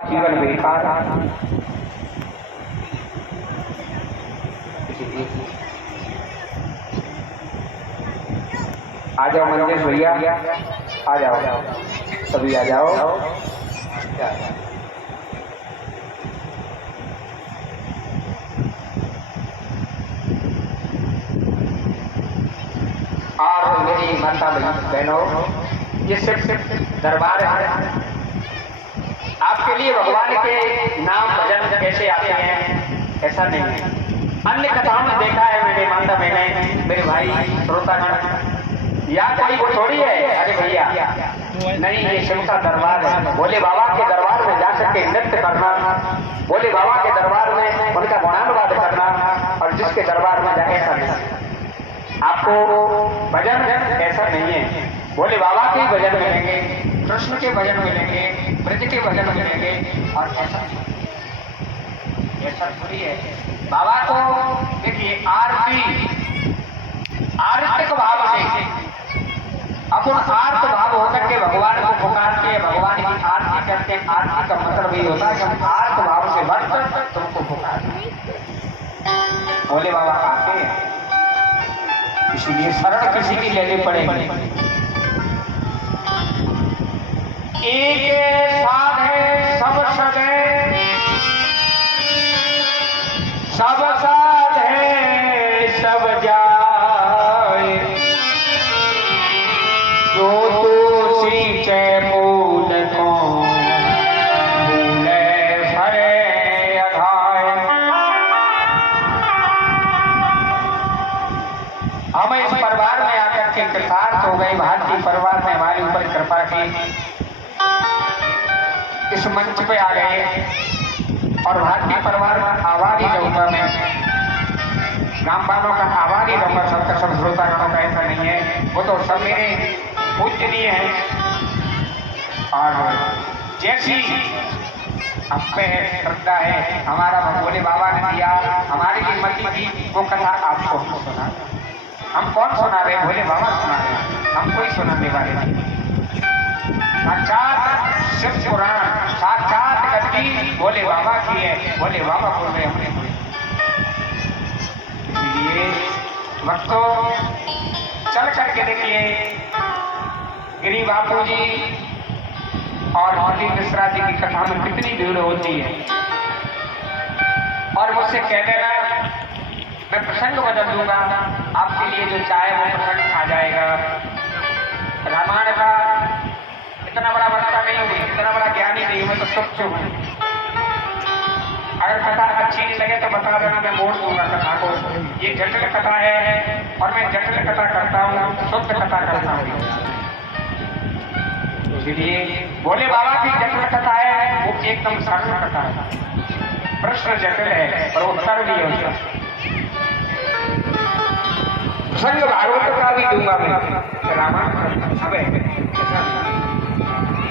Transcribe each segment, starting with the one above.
जीवन बेकार। आ जाओ मंदिर भैया, आ जाओ, सभी आ जाओ। और मेरी माता बहनों, ये सिर्फ दरबार है। आपके लिए भगवान के नाम भजन कैसे आते हैं ऐसा नहीं है। अन्य कथाओं में देखा है मैंने, माता बहने, मेरे भाई श्रोतागण, या कोई वो थोड़ी है। अरे भैया नहीं, ये शिव का दरबार है। भोले बाबा के दरबार में जाकर के नृत्य करना, भोले बाबा के दरबार में उनका गुणानुवाद करना, और जिसके दरबार में जाए ऐसा नहीं। आपको भजन ऐसा नहीं है। भोले बाबा के भजन मिलेंगे, कृष्ण के भजन मिलेंगे, ब्रज के भजन मिलेंगे, और ऐसा थोड़ी है। बाबा को देखिए, आरतिक भाव से अपन आर्त भाव होकर के भगवान को पुकारते हैं, भगवान की आरती करते हैं। आरती का मतलब ये होता है कि हम आर्त भाव से भरकर तुमको पुकारते हैं। भोले बाबा आते हैं, इसीलिए शरण किसी की लेनी पड़ेगी। एक साधे सब सगे, सब साधे सब जाए, जो तुलसी के मूल को भूले फरे अघाए। हम इस परिवार में आकर के कृतार्थ हो गए। भारतीय परिवार ने हमारे ऊपर कृपा की, इस मंच पे आ गए, और भारतीय परिवार का आभारी रहूंगा मैं। गांव वालों का आभारी रहूंगा, सबका सब श्रोतागणों का ऐसा नहीं है। वो तो सब मेरे पूजनीय हैं, और जैसी हम पे श्रद्धा है, हमारा भगोले बाबा ने दिया, हमारे लिए मती दी, वो कथा आपको हम सुना। हम कौन सुना रहे? भोले बाबा सुना रहे, हम कोई सुनाने वाले नहीं। साक्षात शिव पुराण, साक्षात गद्दी भोले बाबा की है। भोले बाबा बोल रहे हमने। इसलिए भक्तों, चल करके देखिए, गिरी बापू जी और मोदी मिश्रा जी की कथा में कितनी भीड़ होती है। और मुझसे कह देना, मैं प्रसंग बदल दूंगा, आपके लिए जो चाहे वो प्रसंग आ जाएगा। रामायण का इतना बड़ा वक्ता नहीं हुई, इतना बड़ा ज्ञानी नहीं, मैं तो स्वच्छ हूँ। अगर कथा अच्छी नहीं लगे तो बता देना, मैं मोड़ दूंगा कथा को। ये जटिल कथा है, और मैं जटिल कथा करता हूँ, शुद्ध कथा करता हूँ। इसलिए भोले बाबा की जटिल कथा है, वो एकदम सरल कथा है। प्रश्न जटिल है पर उत्तर भी होता है। संग भागवत का भी दूंगा मैं, रामायण अब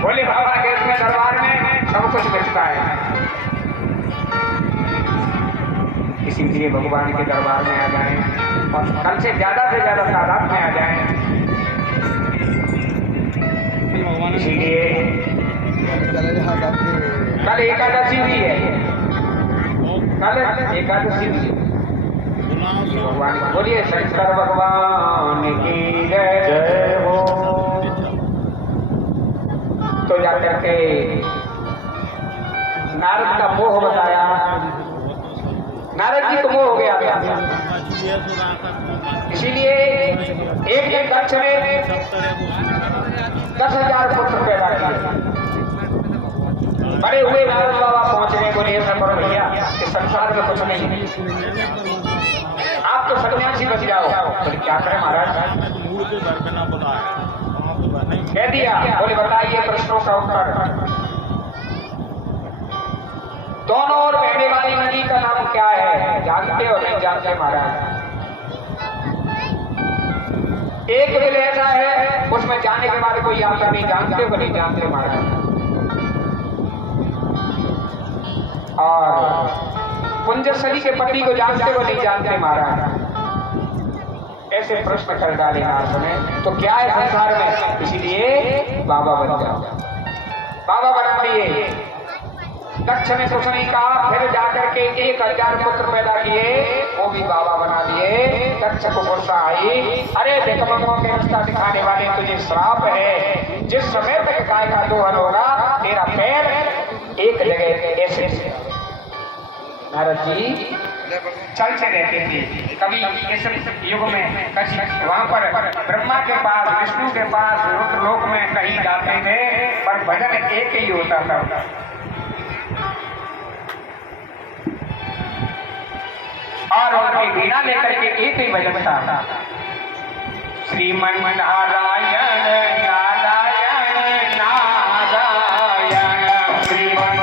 भोले बाबा के दरबार में सब कुछ मिलता है। इसीलिए भगवान के दरबार में आ जाएं, और कल से ज्यादा तादाद में आ जाएं। इसीलिए कल एकादशी भी है, कल एकादशी भी है। भगवान बोलिए शंकर भगवान की जय हो। तो जाकर के नारद का मोह बताया। नारद जी को मोह हो गया था, इसीलिए एक दिन दक्ष ने 10,000 पुत्र पैदा किए। बड़े हुए नारद बाबा पहुंचने को, ऐसा करो भैया, इस संसार में कुछ नहीं है, आप तो सन्यासी बच जाओ। तो क्या करें महाराज? कह दिया। बोले बताइए प्रश्नों का उत्तर। दोनों ओर बहने वाली नदी का नाम क्या है? जानते हो नहीं जानते महाराज? एक बिल ऐसा है, उसमें जाने के बाद कोई आता नहीं। जानते हो नहीं जानते महाराज? और कुंजसरी के पति को जानते हो नहीं जानते महाराज? ऐसे प्रश्न कर डाले नारद ने। तो क्या है संसार में? इसलिए बाबा बन जाओ। बाबा बना दिए। दक्ष ने कुछ नहीं कहा, फिर जाकर के 1000 पुत्र पैदा किए, वो भी बाबा बना दिए। दक्ष को गुस्सा आई, अरे भिखमंगों के रास्ता दिखाने वाले, तुझे श्राप है, जिस समय तक गाय का दोहन होगा तेरा पैर एक जगह ऐसे। नारद जी चलते रहते थे, कभी इस युग में कभी वहां पर ब्रह्मा के पास, विष्णु के पास, रुद्रलोक में कहीं जाते थे, पर भजन एक ही होता था। और उनकी वीणा लेकर के एक ही भजन था, श्रीमन नारायण नारायण नारायण, श्रीमन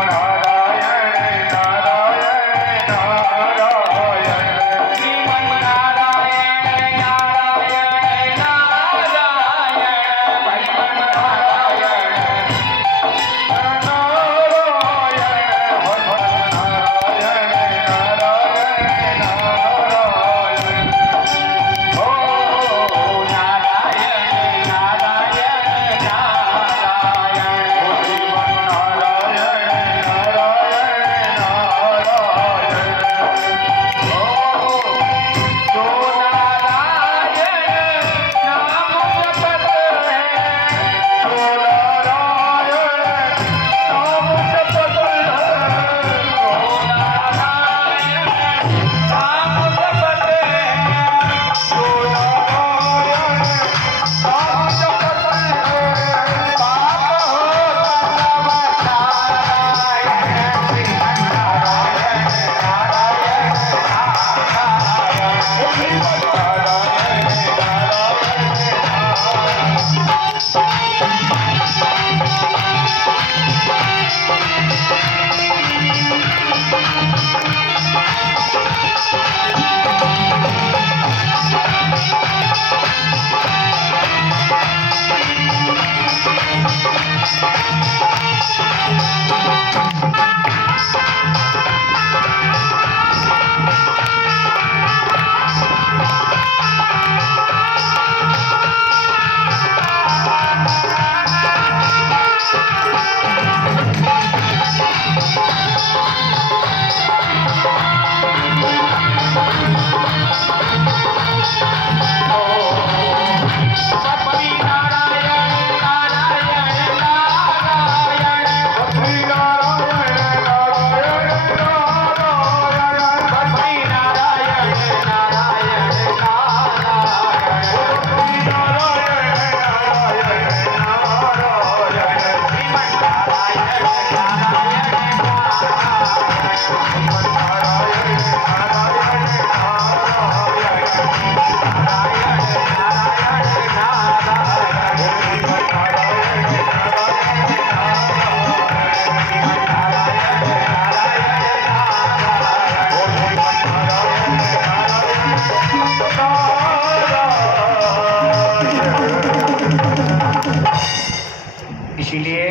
इसीलिए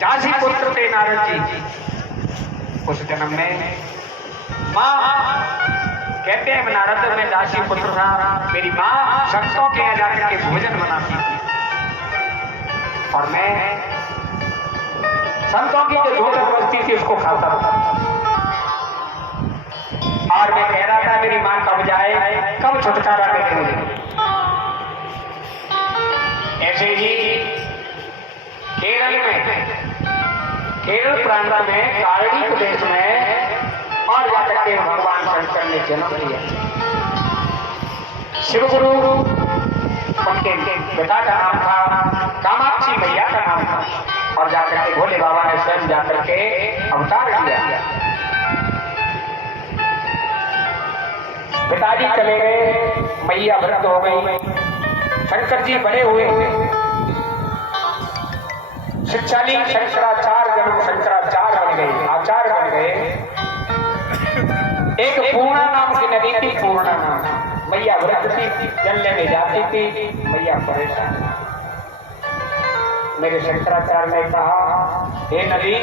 दासी पुत्र थे नारद जी उस जन्म में। माँ कहते हैं नारद में दासी पुत्र था, मेरी माँ संतों के यहाँ जाकर के भोजन बनाती थी और मैं संतों की जो धोतर बचती थी उसको खाता था। और मैं कह रहा था मेरी माँ कब जाए, कब छुटकारा मिले मुझे। ऐसे ही केरल में, केरल प्रांत में, कारणी प्रदेश में और जाकर के भगवान शंकर ने जन्म लिया। शिव गुरु उनके पिता का नाम था, कामाक्षी मैया का नाम था और जाकर के भोले बाबा ने स्वयं जाकर के अवतार लिया। पिताजी चले गए, मैया वृद्ध हो गई, शंकर जी बड़े हुए, शिक्षाली शंकराचार्य जन्म शंकराचार्य बन गए, आचार्य बन गए। एक पूर्णा नाम की नदी थी, पूर्णा नाम, मैया वृद्ध थी, जलने में जाती थी, मैया परेशान। मेरे शंकराचार्य ने कहा, हे नदी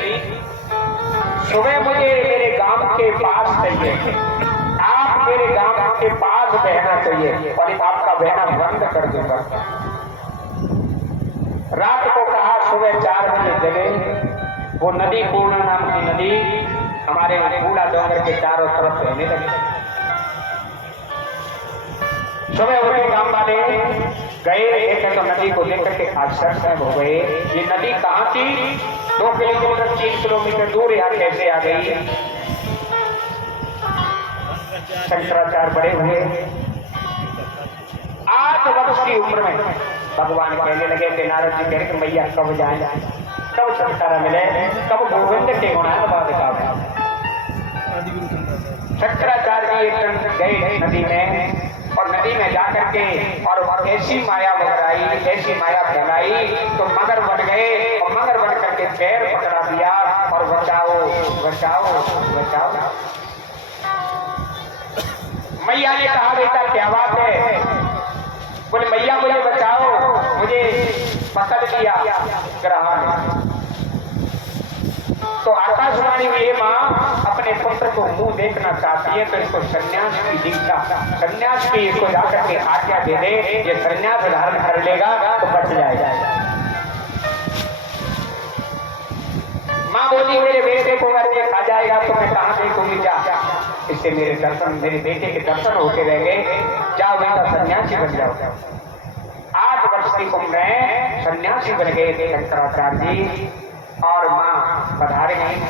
सुबह मुझे मेरे गांव के पास चाहिए, आप मेरे गांव के पास बहना चाहिए और आपका बहना बंद कर दूंगा। रात को कहा सुबह 4 बजे जले वो नदी, पूर्णा नाम की नदी हमारे पूरा डोंगर के चारों तरफ रहने लगे। सुबह उठे गांव वाले गए, एक तो नदी को लेकर के आश्चर्य हो गए, ये नदी कहाँ थी? 2 किलोमीटर 3 किलोमीटर दूर यहाँ कैसे आ गई? शंकराचार्य बड़े हुए 8 वर्ष की उम्र में भगवान कहने लगे कि नारद जी कह रहे मैया कब जाए, कब छुटकारा मिले, कब गोविंद के गुणानुवाद का। शंकराचार्य जी एक गए नदी में, और नदी में जाकर के और ऐसी माया बगराई, ऐसी माया फैलाई तो मगर बन गए, और मगर बन करके पैर पकड़ा दिया और बचाओ बचाओ बचाओ। मैया ने कहा बेटा क्या बात है? बोले मैया मुझे बचाओ, मुझे पकड़ लिया ग्रहण। तो आकाशवाणी हुई माँ अपने पुत्र को मुंह देखना चाहती है तो इसको सन्यास की दीक्षा, सन्यास की इसको जाकर के आज्ञा दे दे, ये सन्यास धारण कर लेगा तो बच जाएगा। माँ बोली मेरे बेटे को अगर ये खा जाएगा तो मैं कहाँ देखूंगी? जा इससे मेरे दर्शन, मेरे बेटे के दर्शन होते रहेंगे, जाओ बेटा सन्यासी बन जाओ। 8 वर्ष की उम्र में सन्यासी बन गए थे शंकराचार्य जी, और मां पधारे नहीं।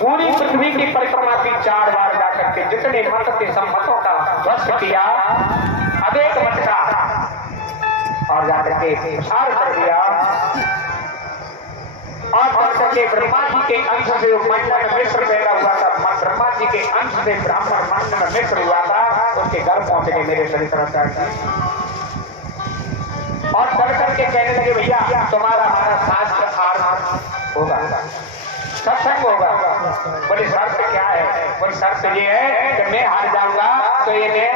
पूरी पृथ्वी की परिक्रमा की 4 बार जाकर के जितने मत थे सब मतों का ध्वस्त किया, अनेक मत का, और जाकर के प्रसार कर दिया। और जाकर के ब्रह्मा जी के अंश से मंडन मिश्र पैदा हुआ था, ब्रह्मा जी के अंश से ब्राह्मण मंडन मिश्र हुआ था, उसके घर पहुंच गए मेरे शंकराचार्य जी। और पढ़ करके कहने लगे भैया तुम्हारा हमारा शास्त्र हार होगा, सत्संग होगा। बोले शर्त क्या है? बोले शर्त ये है कि मैं हार जाऊंगा तो ये मैं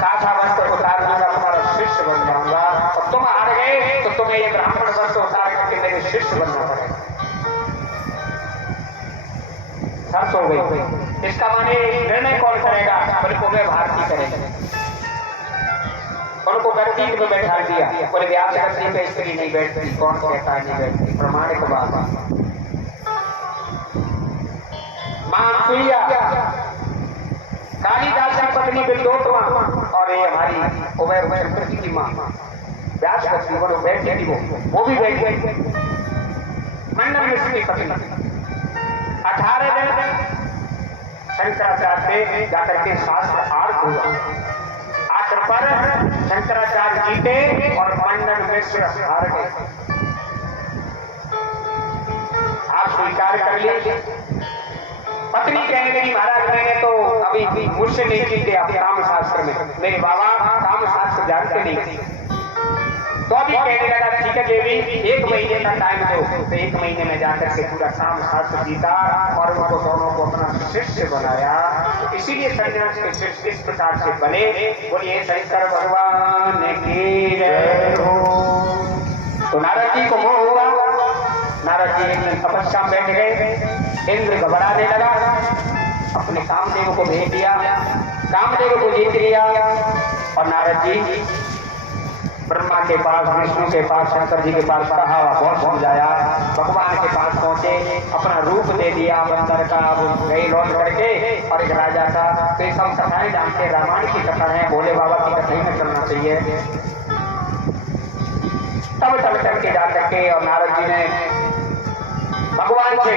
काथा वस्त्र उतार दूंगा, तुम्हारा शिष्य बन जाऊंगा, और तुम हार गए तो तुम्हें ये ब्राह्मण वस्त्र उतार करके मेरे शिष्य बनना पड़ेगा। शर्त हो गई। इसका माने निर्णय कौन करेगा? बोले को मैं भारती करेगा। उनको गद्दी में बैठा दिया। बोले व्यास गद्दी पे स्त्री नहीं बैठती, कौन कहता है नहीं बैठती? प्रमाणिक बात। मां सुइया कालिदास की पत्नी बिल्दोतमा, और ये हमारी उभय की मां व्यास गद्दी पर बैठी थी, वो भी बैठ गई। मंडन मिश्र की पत्नी 18 दिन शंकराचार्य से जाकर के शास्त्र आर्थ हुआ। आखिर पर शंकराचार्य जीते और मंडन मिश्र हार गए। आप स्वीकार कर लीजिए। पत्नी कहने लगी महाराज मैंने तो अभी मुझसे नहीं जीते आप काम शास्त्र में, मेरे बाबा काम शास्त्र जानते नहीं। तो अभी कहने लगा ठीक है देवी 1 महीने का टाइम दो। तो 1 महीने में जाकर के पूरा काम शास्त्र जीता और उनको दोनों को अपना शिष्य बनाया। तो इसीलिए सन्यास के शिष्य इस प्रकार से बने। बोलिए शंकर भगवान की जय हो। तो नारद जी को मोह हुआ। नारद जी एक दिन तपस्या में बैठ गए। इंद्र घबराने लगा, अपने कामदेव को भेज दिया, कामदेव को जीत लिया। और नारद जी ब्रह्मा के पास, विष्णु के पास, शंकर जी के पास कहा, बहुत समझाया, भगवान के पास पहुंचे, अपना रूप दे दिया बंदर का, गए लौट करके और एक राजा का। तो ये सब कथाएं जानते, रामायण की कथा है, भोले बाबा की कथा में चलना चाहिए। तब चल करके जा करके और नारद जी ने भगवान से,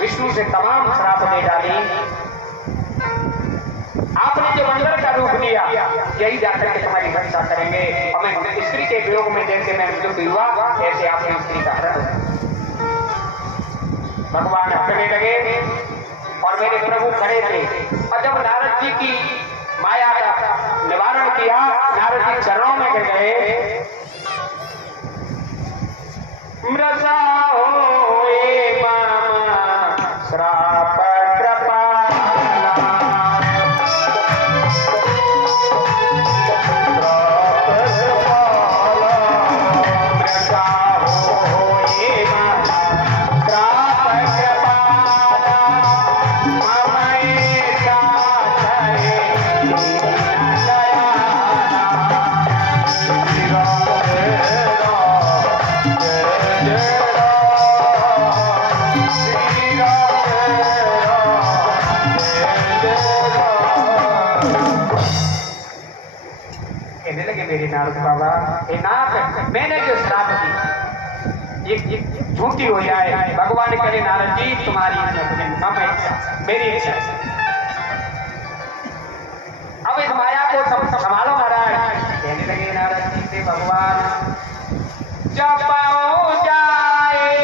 विष्णु से तमाम श्राप दे डाली। आपने जो बंदर का रूप लिया, यही जाकर के तुम्हारी रक्षा करेंगे। हमें स्त्री के वियोग में जैसे मैं मृत्यु हुआ, ऐसे आपने स्त्री का हरण। भगवान हंसने लगे और मेरे प्रभु खड़े थे। और जब नारद जी की माया का निवारण किया, नारद जी चरणों में गिर गए। मृषा होए मामा श्राप कृपा मेरे नारद बाबा, हे नाथ मैंने जो श्राप दी ये झूठी हो जाए। भगवान करे नारद जी तुम्हारी मेरी इच्छा। अब इस माया को संभालो महाराज। कहने लगे नारद जी से भगवान, जब हो जाए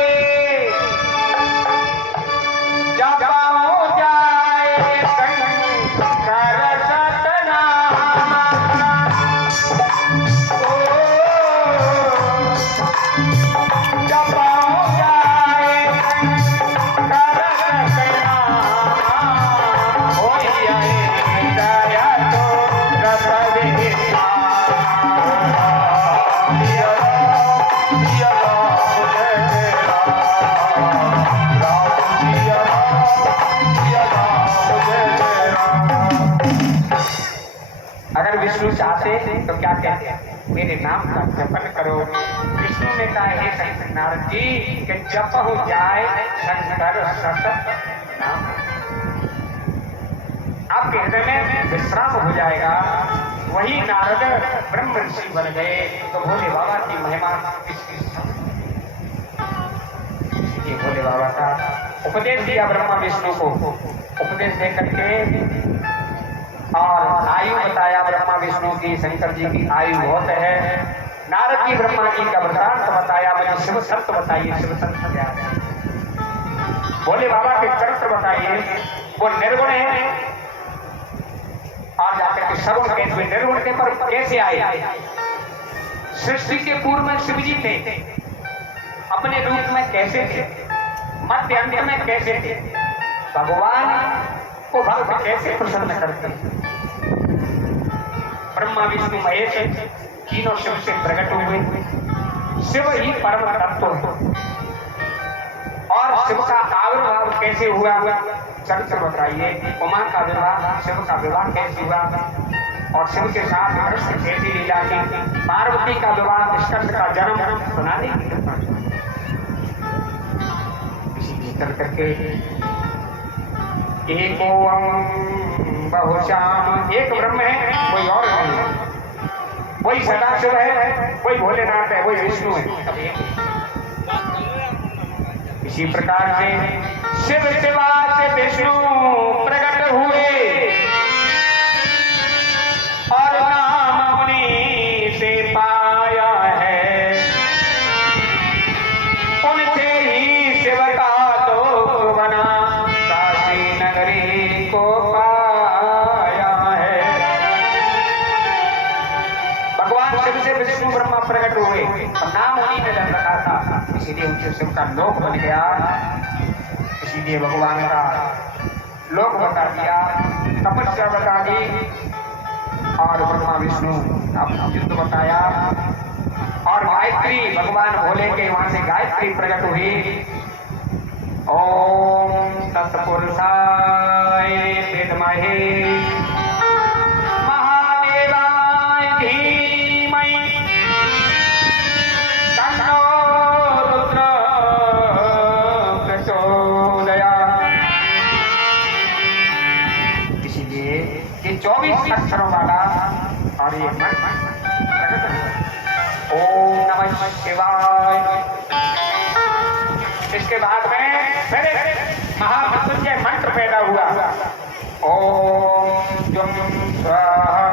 जब हो जाए शंकर सतनाम, जब हो जाए शंकर सतनाम, हो जाए दया तो रस विधान। अगर विष्णु चाहते तो क्या कहते हैं, मेरे नाम का जपन करो। विष्णु ने कहा हे शंकर नारद जी कि जप हो जाए शंकर सत नाम, आपके हृदय में विश्राम हो जाएगा। वही नारद ब्रह्म ऋषि बन गए। तो भोले बाबा की महिमा किसकी, ये भोले बाबा का उपदेश दिया ब्रह्मा विष्णु को। उपदेश दे करके और आयु बताया ब्रह्मा विष्णु की, शंकर जी की आयु बहुत है। नारद जी ब्रह्मा जी का वृतांत बताया। मुझे शिव संत बताइए, शिव संत क्या है। भोले बाबा के चरित्र बताइए। वो निर्गुण है और जाकर के सगुण कैसे, निर्गुण के पर कैसे आए। सृष्टि के पूर्व में शिव जी थे, अपने रूप में कैसे थे, मध्य अंत में कैसे थे, भगवान को भक्त कैसे प्रसन्न करते हैं। ब्रह्मा विष्णु महेश तीनों शिव से प्रकट हुए। शिव ही परम तत्व है। और शिव का आविर्भाव कैसे हुआ, चरित्र बताइए। उमा का विवाह, शिव का विवाह कैसे हुआ, और शिव के साथ कृष्ण कैसी लीला की। पार्वती का विवाह, स्कंद का जन्म सुना देंगे इसी भीतर करके। एक बहुश्याम, एक ब्रह्म है, कोई और नहीं है। वही सदाशिव है, कोई भोलेनाथ है, वही विष्णु है। इसी प्रकार से शिव शिवा से विष्णु प्रकट हुए और नाम उन्हीं से पाया है। उनसे ही शिव का तो बना, काशी नगरी को पाया है। भगवान शिव से विष्णु ब्रह्मा प्रकट हुए और नाम उन्हीं ने जब रखा था, इसीलिए उनसे शिव का लोक बन गया। इसीलिए भगवान का लोक बता दिया, तपस्या बता दी और ब्रह्मा विष्णु अपना युद्ध बताया। और गायत्री, भगवान भोले के वहां से गायत्री प्रकट हुई। ओम तत्पुरुषाय विद्महे महादेवाय धीमहि तन्नो रुद्र प्रचोदयात्। इसीलिए ये 24 अक्षरों वाला और ये ओम नमः शिवाय। इसके बाद में फिर महामृत्युंजय मंत्र पैदा हुआ। ओम जुम स्वाहा,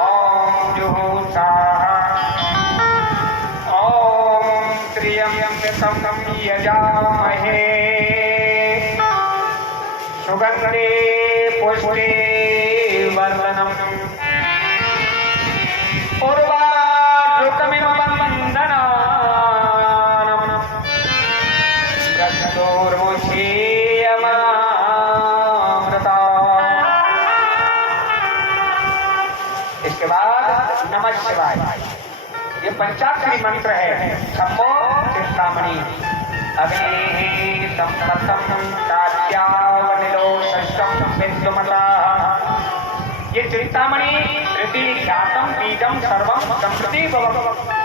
ओम जुहू स्वाहा, ओम त्र्यंबकम यजामहे सुगंधे पुष्पे वर्धनम उर्वारुकमिव वन्दनानां इसके बाद नमः शिवाय, ये पंचाक्षरी मंत्र है। सम्मो चिंतामणि अग्नि संपत्तम कात्यावनिलो षष्ठम विद्युमता। ये चिंतामणि ऋति ख्यातम बीजम सर्वम संप्रति भवम,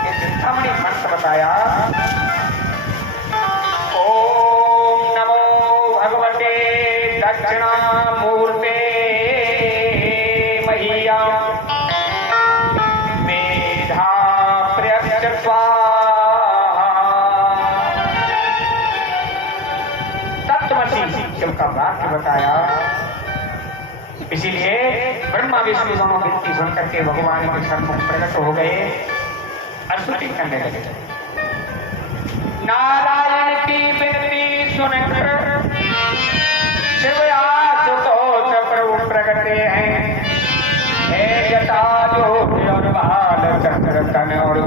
ये चिंतामणि मंत्र बताया। ओम नमो भगवते दक्षिणामूर्ते मह्यम जब का वाक्य बताया, इसीलिए ब्रह्मा विष्णु दोनों विनती सुन करके भगवान के सम्मुख प्रकट हो गए, स्तुति करने लगे। नारायण की विनती सुनकर शिव आशुतोष प्रभु प्रगटे हैं, हे जटाजूट और बाल चक्र तन और